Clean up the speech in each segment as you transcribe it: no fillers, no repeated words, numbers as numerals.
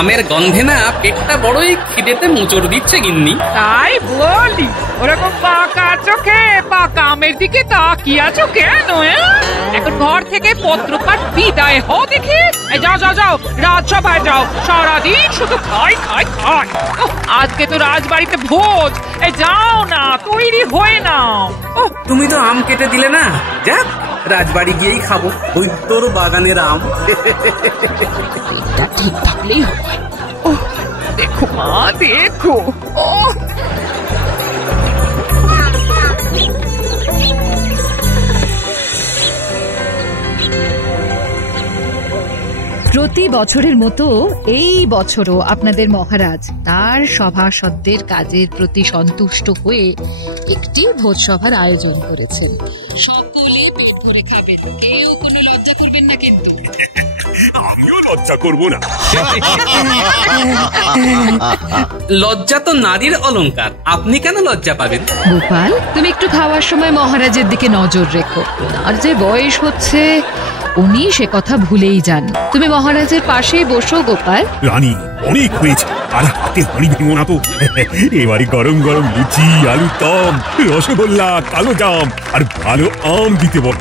আমের গন্ধে না পেটটা বড়ই খিদেতে মোচড় দিচ্ছে গিন্নি। তাই বলি, ওরকম পাকা চোখে পাকা আমের দিকে তাকিয়ে আছো কেন? এখন ঘর থেকে পত্রপাঠ বিদায় হও দেখি। যাও যাও যাও, রাজসভায় যাও, সারাদিন শুধু খাই খাই খাই। আজকে তো রাজবাড়িতে ভোজ, যাও না, তৈরি হয়ে নাও। তুমি তো আম কেটে দিলে না, যাক রাজবাড়ি গিয়েই খাবো বৈদ্যর বাগানের আম। ঠিক থাকলেই হবে। দেখো মা, দেখো। প্রতি বছরের মতো এই বছরও আপনাদের মহারাজ তার সভাসদদের কাজের প্রতি সন্তুষ্ট হয়ে একটি ভোজসভার আয়োজন করেছেন। সকলে পেট ভরে খাবেন, কেউ কোনো লজ্জা করবেন না কিন্তু। আমিও লজ্জা করব না। লজ্জা তো নারীর অলংকার, আপনি কেন লজ্জা পাবেন? গোপাল, তুমি একটু খাওয়ার সময় মহারাজের দিকে নজর রেখো। আর যে বয়স হচ্ছে উনি সে কথা ভুলেই যান। তুমি মহারাজের পাশেই বসো গোপাল। রানী, অনেক হয়েছে, আর হাতে হাঁড়ি ভেঙো না তো। এবারে গরম গরম লুচি, আলুর দম, রসগোল্লা, কালো জাম আর ভালো আম দিতে বল।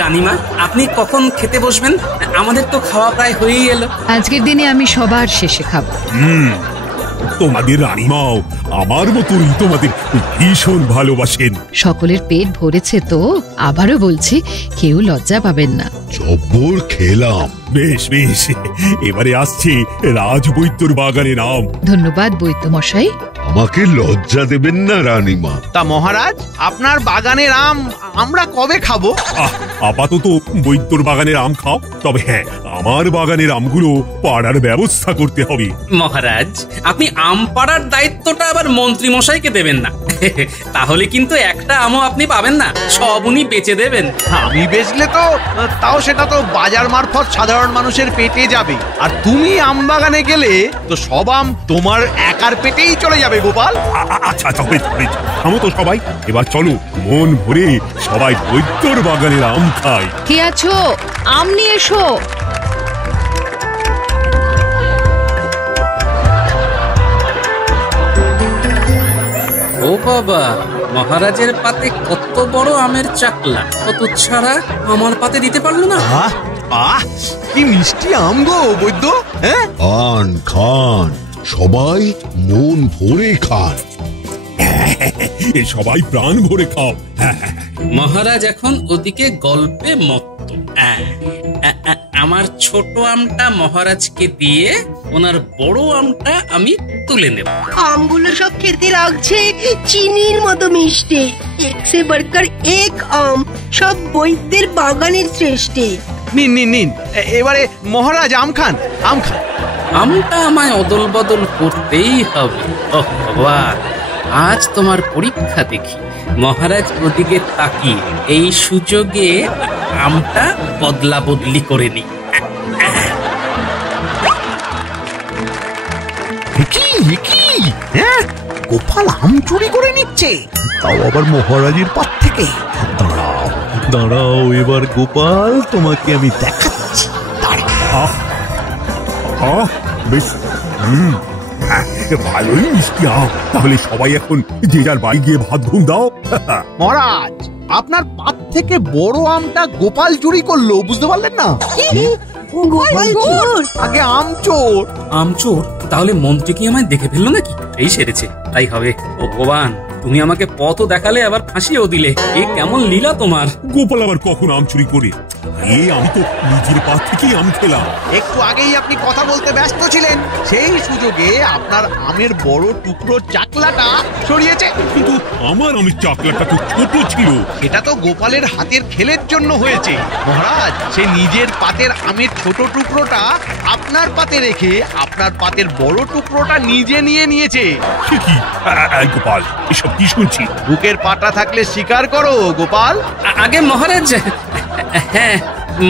রানীমা, আপনি কখন খেতে বসবেন? আমাদের তো খাওয়া প্রায় হয়েই এলো। আজকের দিনে আমি সবার শেষে খাবো। তোমাদের রানীমাও আমার মতোই তোমাদের ভীষণ ভালোবাসেন। সকলের পেট ভরেছে তো, আবারও বলছি কেউ লজ্জা পাবেন না। জব্বর খেলাম। বেশ বেশ, এবারে আসছে রাজবৈদ্যর বাগানের আম। ধন্যবাদ বৈদ্য মশাই। আমাকে লজ্জা দেবেন না রানীমা। তা মহারাজ, আপনার বাগানের আম আমরা কবে খাবো? আপাতত বৈদ্যর বাগানের আম খাও, তবে হ্যাঁ, আমার বাগানের আমগুলো পাড়ার ব্যবস্থা করতে হবে। মহারাজ, আপনি আম পাড়ার দায়িত্বটা আবার মন্ত্রী মশাইকে দেবেন না, তাহলে কিন্তু একটা আমও আপনি পাবেন না, সব উনি বেচে দেবেন। আমি বেচলে তো তাও সেটা তো বাজার মারফত সাধারণ মানুষের পেটে যাবে, আর তুমি আম বাগানে গেলে তো সব আম তোমার একার পেটেই চলে যাবে গোপাল। আচ্ছা আচ্ছা, থামো তো সবাই, এবার চলো মন ভরে সবাই বৈদ্যর বাগানের আম খাই। কে আছো? আম নিয়ে এসো। ও বাবা, মহারাজের পাতে কত বড় আমের চাকলা, কত ছাড়া আমার পাতে দিতে পারলো না। কি মিষ্টি আম গো বৈদ্য। খান খান, সবাই মন ভরে খান। সবাই প্রাণ ভরে খাও। মহারাজ এখন ওদিকে গল্পে মত্ত। আমার ছোট আমটা মহারাজকে দিয়ে ওনার বড় আমটা আমি তুলে নেব। আমগুলো সব খেতে লাগছে চিনির মতো মিষ্টি। এক সে বড়কর এক আম, সব বৈদ্যের বাগানের শ্রেষ্ঠ। নিন নিন নিন, এবারে মহারাজ আম খান, আম খান। আমটা আমায় অদল বদল করতেই হবে। ওহ ভগবান, আজ তোমার পরীক্ষা দেখি। মহারাজ ওদিকে তাকিয়ে এই সুযোগে আমটা বদলা বদলি করে নি। গোপাল আম চুরি করে নিচ্ছে, তাও আবার মহারাজের পাত থেকে। দাঁড়াও দাঁড়াও, এবার গোপাল তোমাকে আমি দেখাচ্ছি। বেশ, ভালোই মিষ্টি আম। তাহলে সবাই এখন যে যার বাড়ি গিয়ে ভাত ঘুম দাও। মহারাজ, আপনার পাত থেকে বড় আমটা গোপাল চুরি করলো, বুঝতে পারলেন না? গোপাল চোর? আগে আম চোর। আম চোর? তাহলে মন্ত্রী কি আমায় দেখে ফেললো নাকি? এই সেরেছে, তাই হবে। ভগবান, তুমি আমাকে পথও দেখালে আবার ফাঁসিও দিলে, এ কেমন লীলা তোমার। গোপাল আবার কখন আম চুরি করে? আমি তো নিজের পা থেকেই আম খেলাম। একটু আগেই আপনি কথা বলতে ব্যস্ত ছিলেন, সেই সুযোগে আপনার আমের বড় টুকরো চাকলাটা সরিয়েছে। কিন্তু আমার আমের চাকলাটা তো ছোট ছিল। এটা তো গোপালের হাতের খেলের জন্য হয়েছে। মহারাজ, সে নিজের পাতের আমের ছোট টুকরোটা আপনার পাতে রেখে আপনার পাতের বড় টুকরোটা নিজে নিয়ে নিয়েছে। সে কি গোপাল, এসব কি শুনছি? বুকের পাটা থাকলে স্বীকার করো গোপাল। আগে মহারাজ, হ্যাঁ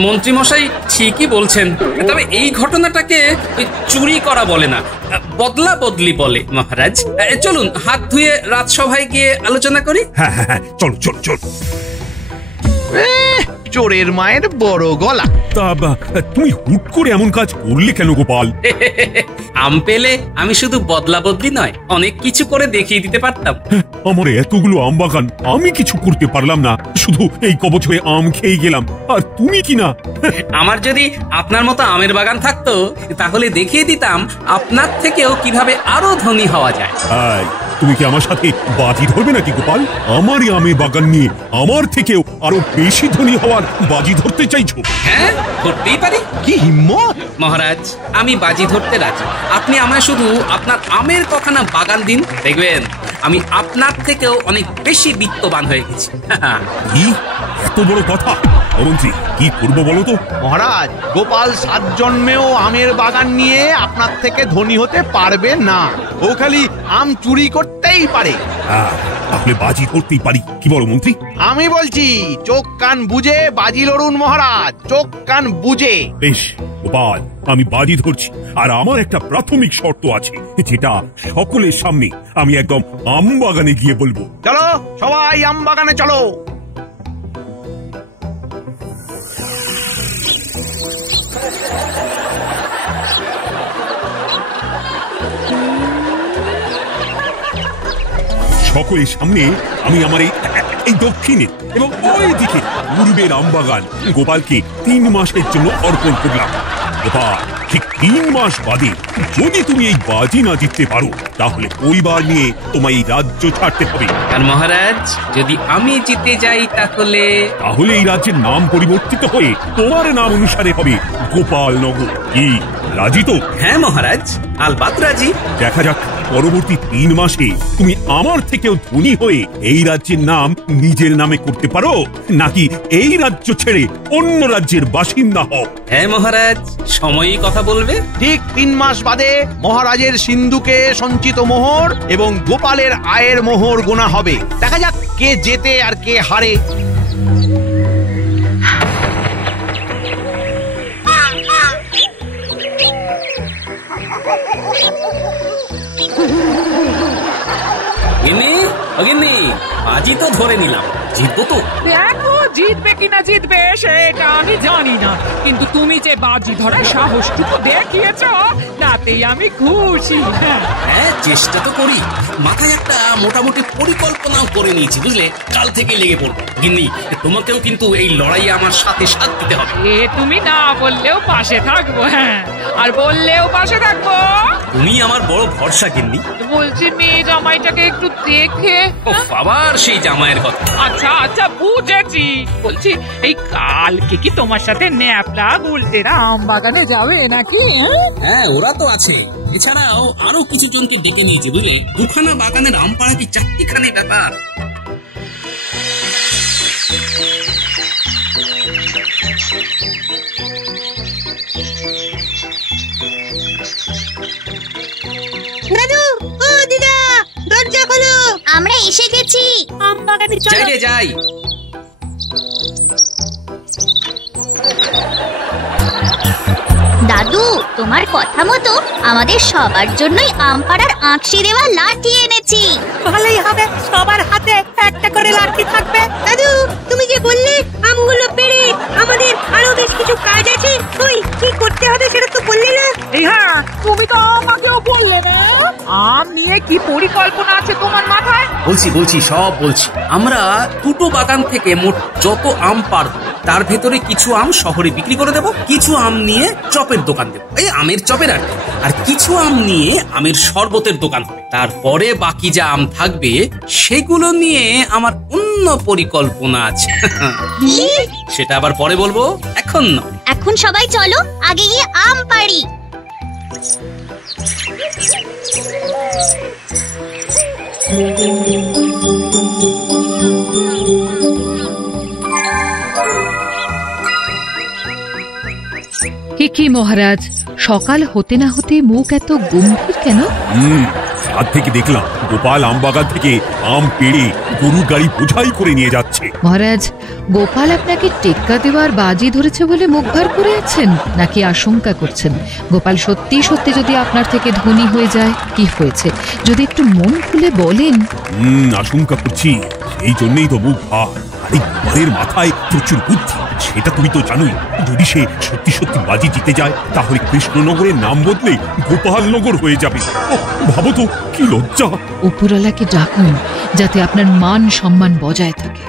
মন্ত্রী মশাই ঠিকই বলছেন, তবে এই ঘটনাটাকে ওই চুরি করা বলে না, বদলা বদলি বলে মহারাজ। চলুন হাত ধুয়ে রাজসভায় গিয়ে আলোচনা করি। হ্যাঁ হ্যাঁ হ্যাঁ, চলো চলো চলো। চোরের মায়ের বড় গলা। তা তুমি হুট করে এমন কাজ করলে কেন গোপাল? আম পেলে আমি শুধু বদলা বদলি নয়, অনেক কিছু করে দেখিয়ে দিতে পারতাম। আমার এতগুলো আম বাগান, আমি কিছু করতে পারলাম না, শুধু এই কবচ হয়ে আম খেয়ে গেলাম, আর তুমি কি না? আমার যদি আপনার মতো আমের বাগান থাকতো তাহলে দেখিয়ে দিতাম আপনার থেকেও কিভাবে আরো ধনী হওয়া যায়। তুমি কি আমার সাথে বাজি ধরবে নাকি গোপাল? আমারই আমের বাগান নিয়ে আমার থেকেও আরো বেশি ধনী হওয়ার বাজি ধরতে চাইছো? হ্যাঁ, ধরতেই পারি। কি হিম্মত! মহারাজ, আমি বাজি ধরতে রাজি। আপনি আমায় শুধু আপনার আমের কখানা বাগান দিন, দেখবেন আমি আপনার থেকেও অনেক বেশি বিত্তবান হয়ে গেছি। কি এত বড় কথা? মন্ত্রী, কি করবো বলো তো? মহারাজ, গোপাল 7 জন্মেও আমের বাগান নিয়ে আপনার থেকে ধনী হতে পারবে না। ও খালি আম চুরি করতেই পারে। তাহলে বাজি ধরতেই পারি, কি বলো মন্ত্রী? আমি বলছি, চোখ কান বুঝে বাজি লড়ুন মহারাজ, চোখ কান বুঝে। বেশ গোপাল, আমি বাজি ধরছি, আর আমার একটা প্রাথমিক শর্ত আছে, যেটা সকলের সামনে আমি একদম আম বাগানে গিয়ে বলবো। চলো সবাই আম বাগানে চলো। সকলের সামনে আমি আমার এই দক্ষিণে এবং ওই দিকে পূর্বের আমবাগান গোপালকে 3 মাসের জন্য অর্পণ করলাম। গোপাল, ঠিক 3 মাস বাদে যদি তুমি এই বাজি না জিততে পারো, তাহলে পরিবার নিয়ে তোমায় এই রাজ্য ছাড়তে হবে। আর মহারাজ, যদি আমি জিতে যাই তাহলে এই রাজ্যের নাম পরিবর্তিত হয়ে তোমার নাম অনুসারে হবে গোপাল নগর। কি রাজি তো? হ্যাঁ মহারাজ, আলবাত রাজি। দেখা যাক পরবর্তী 3 মাসে তুমি আমার থেকেও ধনী হয়ে এই রাজ্যের নাম নিজের নামে করতে পারো, নাকি এই রাজ্য ছেড়ে অন্য রাজ্যের বাসিন্দা হও। হ্যাঁ মহারাজ, সময়ই কথা বলবে। ঠিক 3 মাস বাদে মহারাজের সিন্ধুকে সঞ্চিত মোহর এবং গোপালের আয়ের মোহর গোনা হবে। দেখা যাক কে জেতে আর কে হারে। বাজি তো ধরে নিলাম, জিতবো তো? দেখো, জিতবে কিনা জিতবে সেটা আমি জানি না, কিন্তু তুমি যে বাজি ধরার সাহসটুকু দেখিয়েছ তাতেই আমি খুশি। হ্যাঁ, চেষ্টা তো করি। মাথায় একটা মোটামুটি পরিকল্পনাও করে নিয়েছি, বুঝলে? কাল থেকে লেগে পড়বো। গিন্নি, তোমাকেও কিন্তু এই লড়াইয়ে আমার সাথে সাথ দিতে হবে। তুমি না বললেও পাশে থাকবো। হ্যাঁ, আর বললেও পাশে থাকবো। তুমি আমার বড় ভরসা গিন্নি। বলছি, মেয়ে জামাইটাকে একটু দেখে। আবার সেই জামাইয়ের কথা। আচ্ছা আচ্ছা, বুঝেছি। বলছি, এই কালকে কি তোমার সাথে ন্যাপলা গুলটেরা আম বাগানে যাবে নাকি? হ্যাঁ, ওরা তো আছে। এছাড়াও আরো কিছু জনকে ডেকে নিয়েছে, বুঝলে? 2খানা বাগানের আম পাড়া কি 4খানে ব্যাপার। দাদু, ও দিদা, দরজা খোলো, আমরা এসে গেছি। আম বাগানে চলো। যাই। দাদু, তোমার কথা মতো আমাদের সবার জন্যই আম পাড়ার আঁকশি দেওয়া লাঠি এনেছি। ভালোই হবে, সবার হাতে একটা করে লাঠি থাকবে। দাদু, তুমি যে বললে আমগুলো পেড়ে আমাদের আরো বেশ কিছু কাজ আছে, ওই কি করতে হবে সেটা তো বললে না। হ্যাঁ, তুমি তো আমাকেও বললে না। আম নিয়ে কি পরিকল্পনা আছে তোমার মাথায়? বলছি, সব বলছি। আমরা 2টো বাগান থেকে মোট যত আম পারবো তার ভেতরে কিছু আম শহরে বিক্রি করে দেব, কিছু আম নিয়ে চপের দোকান দেব, এই আমের চপের আর কিছু আম নিয়ে আমের শরবতের দোকান হবে। তারপরে বাকি যা আম থাকবে সেগুলো নিয়ে আমার অন্য পরিকল্পনা আছে। সেটা আবার পরে বলবো, এখন না। এখন সবাই চলো আগে গিয়ে আম পাড়ি। কি মহারাজ, সকাল হতে না হতে মুখ এত গম্ভীর কেন? রাত থেকে দেখলাম গোপাল আমবাগান থেকে আম পেড়ে গরুর গাড়ি বোঝাই করে নিয়ে যাচ্ছে। মহারাজ, গোপাল আপনাকে টেক্কা দেওয়ার বাজি ধরেছে বলে মুখ ভার করে আছেন, নাকি আশঙ্কা করছেন গোপাল সত্যি সত্যি যদি আপনার থেকে ধনী হয়ে যায়? কি হয়েছে যদি একটু মন খুলে বলেন। আশঙ্কা করছি, এই জন্যই তো মুখ ভার। আরে গোপালের মাথায় প্রচুর বুদ্ধি, সেটা তুমি তো জানোই। যদি সে সত্যি সত্যি বাজি জিতে যায় তাহলে কৃষ্ণনগরের নাম বদলে গোপালনগর হয়ে যাবে। ভাবো তো কি লজ্জা। উপরওয়ালাকে ডাকুন যাতে আপনার মান সম্মান বজায় থাকে।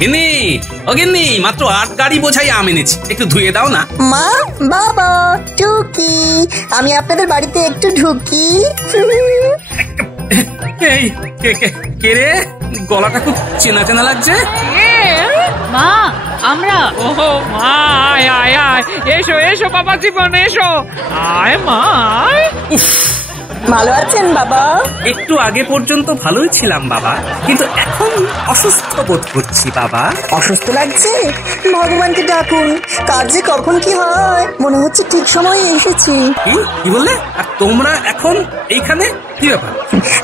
গিন্নি, ও গিন্নি, মাত্র 8 গাড়ি বোঝাই আম এনেছি, একটু ধুয়ে দাও না। মা, বাবা, টুকি, আমি আপনাদের বাড়িতে একটু ঢুকি। এই কে রে? গলাটা খুব চেনা চেনা লাগছে। মা, আমরা। ওহো মা, আয় আয় আয়, এসো এসো বাবা জীবন, এসো। আয় মা, আয়। ভালো আছেন বাবা? একটু আগে পর্যন্ত ভালোই ছিলাম বাবা, কিন্তু এখন অসুস্থ বোধ করছি বাবা। অসুস্থ লাগছে? ভগবানকে ডাকুন, কার যে কখন কি হয়। মনে হচ্ছে ঠিক সময়ে এসেছি। কি বললে? আর তোমরা এখন এইখানে? কি ব্যাপার?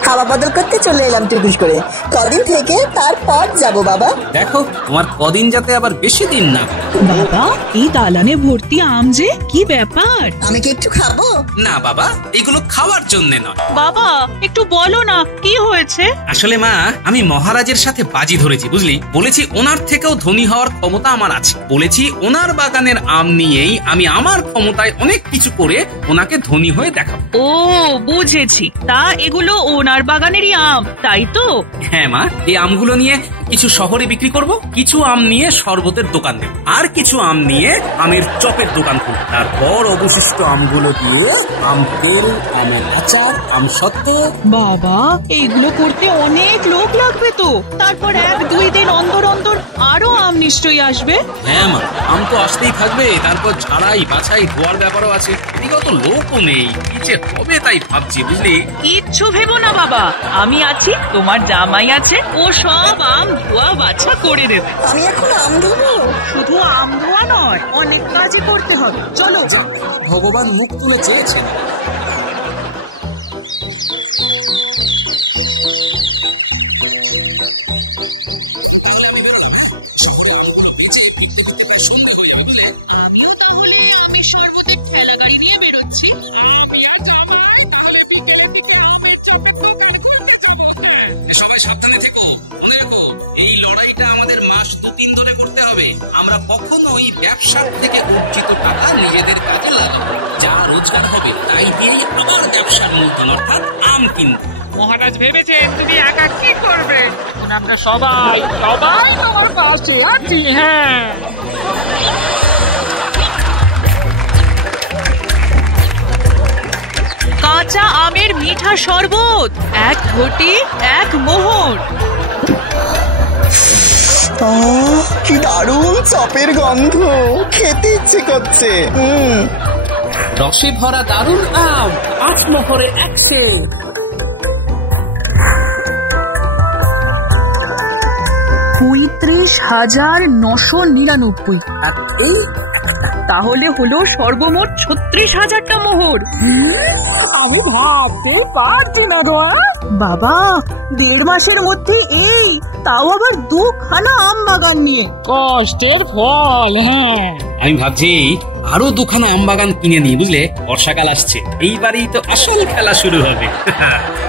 হাওয়া বদল করতে চলে এলাম টুকুস করে। কদিন থেকে তারপর যাব বাবা। দেখো তোমার কদিন যাতে আবার বেশি দিন না। বাবা, এই দালানে ভর্তি আম যে, কি ব্যাপার? আমি কি একটু খাবো? না বাবা, এগুলো খাওয়ার জন্য নয়। বাবা, একটু বলো না কি হয়েছে। আসলে মা, আমি মহারাজের সাথে বাজি ধরেছি, বুঝলি। বলেছি ওনার থেকেও ধনী হওয়ার ক্ষমতা আমার আছে। বলেছি ওনার বাগানের আম নিয়েই আমি আমার ক্ষমতায় অনেক কিছু করে ওনাকে ধনী হয়ে দেখাবো। ও বুঝেছি, তা এগুলো ওনার বাগানেরই আম, তাই তো? হ্যাঁ মা, এই আমগুলো নিয়ে কিছু শহরে বিক্রি করব, কিছু আম নিয়ে শরবতের দোকান দেব, আর কিছু আম নিয়ে আমের চপের দোকান খুলব। তারপর অবশিষ্ট আমগুলো দিয়ে আম তেল, আমের আচার, আম সত্ত্ব। বাবা, এইগুলো করতে অনেক লোক লাগবে তো। তারপর 1-2 দিন অন্তর অন্তর আরো আম নিশ্চয়ই আসবে। হ্যাঁ মা, আম তো আসতেই থাকবে। তারপর ঝাড়াই বাছাই ধোয়ার ব্যাপারও আছে। এদিকে অত লোকও নেই, কি যে হবে তাই ভাবছি, বুঝলি। কিচ্ছু ভেবো না বাবা, আমি আছি, তোমার জামাই আছে, ও সব আম ধোয়া বাছা করে দেবে। আমি এখন আম ধোবো? শুধু আম ধোয়া নয়, অনেক কাজই করতে হবে। চলো। ভগবান মুখ তুলে চেয়েছেন। আমিও তাহলে আমের শরবতের ঠেলা গাড়ি নিয়ে বেরোচ্ছি। সবাই সাবধানে থেকো, মনে রাখো এই লড়াইটা আমাদের মাস 2-3 ধরে করতে হবে। আমরা কখনোই ব্যবসার থেকে অর্জিত টাকা নিজেদের কাজে লাগাবো। যা রোজগার হবে তাই দিয়েই আবার ব্যবসার মূলধন অর্থাৎ আম কিনবো। মহারাজ ভেবেছেন তুমি একা কি করবে? এখন আমরা সবাই আমার পাশে আছি। হ্যাঁ, কাঁচা আমের মিঠা শরবত, 1 ঘটি 1 মোহর। কি দারুণ চপের গন্ধ, খেতে ইচ্ছে করছে। রসে ভরা দারুণ আম, 8 মোহরে 100। 35,999। আর এই তাহলে হলো সর্বমোট 36,000টা মোহর। আমি ভাবতে পারছি না দোয়া। বাবা, 1.5 মাসের মধ্যে এই, তাও আবার 2খানা আম বাগান নিয়ে। কষ্টের ফল। হ্যাঁ, আমি ভাবছি আরো 2খানা আম বাগান কিনে নিই, বুঝলে। বর্ষাকাল আসছে, এইবারই তো আসল খেলা শুরু হবে।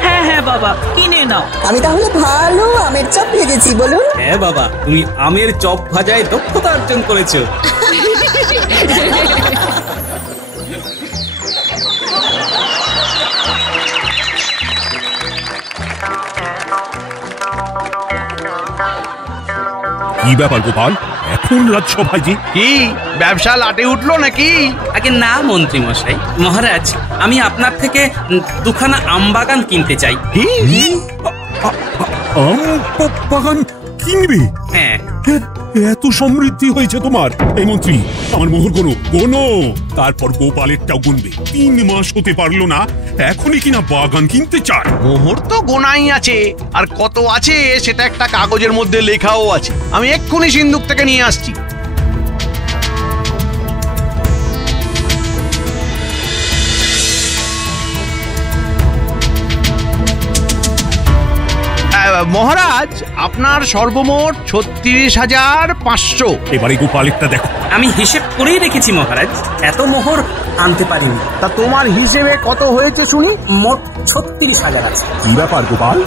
হ্যাঁ হ্যাঁ বাবা, কিনে নাও। আমি তাহলে ভালো আমের চপ ভেজেছি, বলুন। হ্যাঁ বাবা, তুমি আমের চপ ভাজায় দক্ষতা অর্জন করেছো। কি ব্যাপার গোপাল, এখন রাজসভায় যে? কি ব্যবসা লাটে উঠলো নাকি? আগে না মন্ত্রী মশাই, মহারাজ আমি আপনার থেকে 2খানা আম বাগান কিনতে চাই। আম বাগান কিনবে? হ্যাঁ। এত সমৃদ্ধি হয়েছে তোমার। এই মন্ত্রী, আমার মোহর গোনো। তারপর গোপালেরটাও গুনবে। 3 মাস হতে পারলো না, এখনই কিনা বাগান কিনতে চায়। মোহর তো গোনাই আছে, আর কত আছে সেটা একটা কাগজের মধ্যে লেখাও আছে। আমি এক্ষুনি সিন্ধুক থেকে নিয়ে আসছি। মহারাজ আপনার সর্বমোট 36,500। এবারে গোপালেরটা দেখো। আমি হিসেব করেই রেখেছি মহারাজ, এত মোহর আনতে পারিনি। তা তোমার হিসেবে কত হয়েছে শুনি? মোট 36,000 আছে। কি ব্যাপার গোপাল?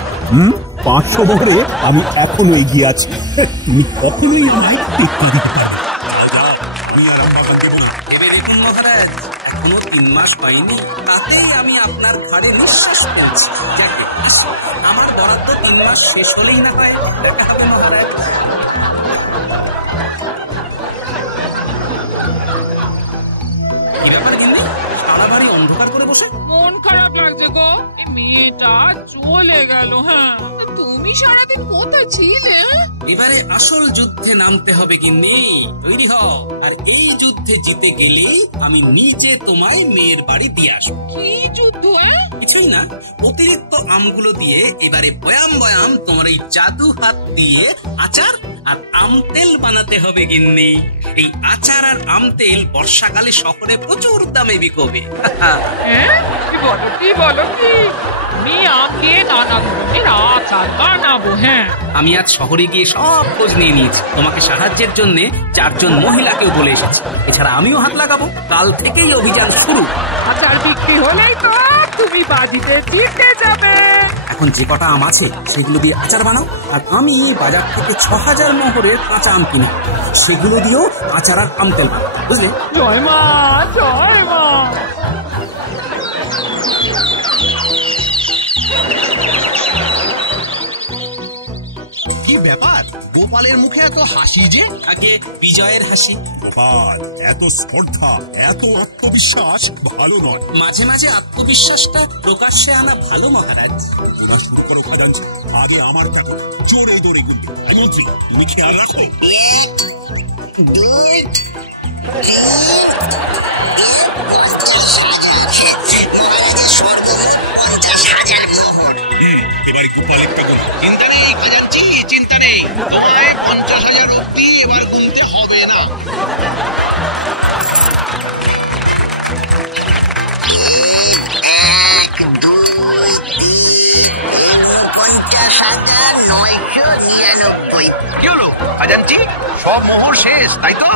500 মোহরে আমি এখনো এগিয়ে আছি। তুমি কখনোই আমায় টেক্কা দিতে পারবে না। আমি আর আমবাগান দেব না। ভেবে দেখুন মহারাজ, এখনো 3 মাস হয়নি, তাতেই আমি আপনার ঘাড়ে নিঃশ্বাস ফেলছি। যাকে আমার বরাদ্দ 3 মাস শেষ হলেই না হয় দেখা হবে মহারাজ। কি ব্যাপার গিন্নি, তাড়াতাড়ি অন্ধকার করে বসে? মন খারাপ লাগছে গো, এই মেয়েটা চলে গেল। হ্যাঁ, তুমি সারাদিন কোথায় ছিলে? এবারে আসল যুদ্ধে নামতে হবে গিন্নি, তৈরি হও। আর এই যুদ্ধে জিতে গেলেই আমি নিজে তোমায় মেয়ের বাড়ি দিয়ে আসবো। কি যুদ্ধ? কিছুই না, অতিরিক্ত আমগুলো দিয়ে এবারে বয়াম বয়াম তোমার এই জাদু হাত দিয়ে আচার আর আম তেল বানাতে হবে গিন্নি। এই আচার আর আম তেল বর্ষাকালে শহরে প্রচুর দামে বিকবে। কি বলো কি? আমি আম দিয়ে নানা ধরনের আচার বানাবো। হ্যাঁ, আমি আজ শহরে গিয়ে সব খোঁজ নিয়ে নিয়েছি। তোমাকে সাহায্যের জন্য 4 জন মহিলাকেও বলে এসেছি। এছাড়া আমিও হাত লাগাবো। কাল থেকেই অভিযান শুরু। আচার বিক্রি হলেই তো তুমি বাজিতে জিতে যাবে। এখন যে কটা আম আছে সেগুলো দিয়ে আচার বানাও, আর আমি বাজার থেকে 6,000 মোহরের কাঁচা আম কিনি, সেগুলো দিয়েও আচার আর আম তেল বানাও, বুঝলে? জয় মা, জয় মা। কি ব্যাপার, গোপালের মুখে এত হাসি যে? আগে বিজয়ের হাসি। গোপাল, এত স্পর্ধা, এত আত্মবিশ্বাস ভালো নয়। মাঝে মাঝে আত্মবিশ্বাসটা প্রকাশ্যে আনা ভালো মহারাজ। তোরা শুরু করো খাজাঞ্চি, আগে আমার টাকা জোরে দৌড়ে গুনবে। মন্ত্রী, তুমি খেয়াল রাখো। 1, 2, 3, মহারাজের সর্বমোট 50,000 মোহর। এবারে গোপালেরটা গুনো। চিন্তা নেই খাজাঞ্চি, চিন্তা নেই। তোমায় 50,000 অব্দি এবার গুনতে হবে না। 1, 2, 3, 49,999। কি হলো খাজাঞ্চি, সব মোহর শেষ তাই তো?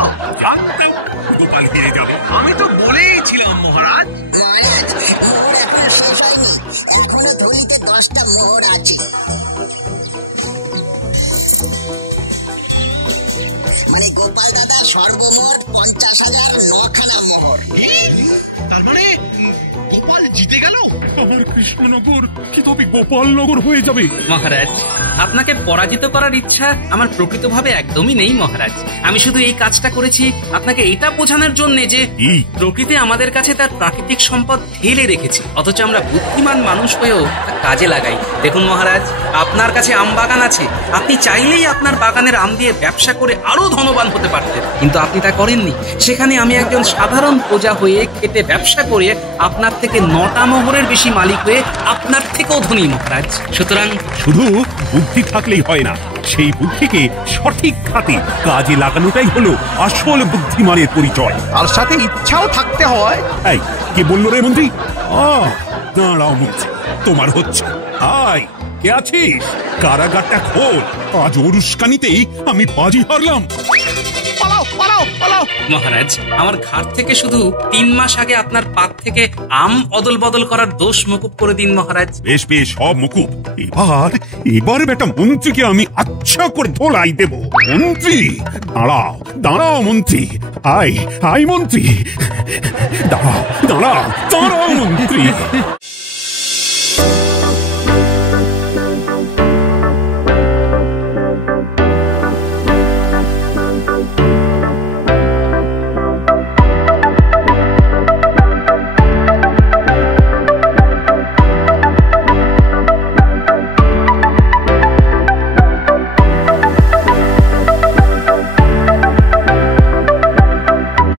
গোপাল ফিরে যাবে। আমি তো বলেইছিলাম মহারাজ। মহারাজ, মোহর এখনো শেষ হয়নি, এখনো ধরিতে 10টা মোহর আছে। মানে গোপাল দাদা সর্বমোট 50,009খানা মোহর। তার মানে গোপাল জিতে গেল? আমার কৃষ্ণনগর কি তবে গোপালনগর হয়ে যাবে? মহারাজ, আপনাকে পরাজিত করার ইচ্ছা আমার প্রকৃতভাবে একদমই নেই মহারাজ। আমি শুধু এই কাজটা করেছি আপনাকে এটা বোঝানোর জন্য যে প্রকৃতি আমাদের কাছে তার প্রাকৃতিক সম্পদ ঢেলে রেখেছে, অথচ আমরা বুদ্ধিমান মানুষ হয়েও তা কাজে লাগাই। দেখুন মহারাজ, আপনার কাছে আম বাগান আছে, আপনি চাইলেই আপনার বাগানের আম দিয়ে ব্যবসা করে আরো ধনবান হতে পারতেন, কিন্তু আপনি তা করেননি। সেখানে আমি একজন সাধারণ প্রজা হয়ে খেটে ব্যবসা করে আপনার থেকে 9টা মোহরের বেশি মালিক হয়ে আপনার থেকেও ধনী মহারাজ। সুতরাং শুধু বুদ্ধি থাকলেই হয় না, সেই বুদ্ধিকে সঠিক খাতে কাজে লাগানোটাই হলো আসল বুদ্ধিমানের পরিচয়। তার সাথে ইচ্ছাও থাকতে হয়। এই কে বললো রে মন্ত্রী? দাঁড়াও মন্ত্রী, তোমার হচ্ছে। আয়, কে আছিস? কারাগারটা খোল। আজ ওর উস্কানিতেই আমি বাজি হারলাম। পালাও পালাও পালাও। মহারাজ, আমার ঘাট থেকে শুধু 3 মাস আগে আপনার পাত থেকে আম অদল বদল করার দোষ মুকুব করে দিন মহারাজ। বেশ বেশ, সব মুকুব। এবার বেটা মন্ত্রীকে আমি আচ্ছা করে ধোলাই দেব। মন্ত্রী দাঁড়াও, দাঁড়াও মন্ত্রী। আয় আয় মন্ত্রী, দাঁড়াও দাঁড়াও দাঁড়াও মন্ত্রী।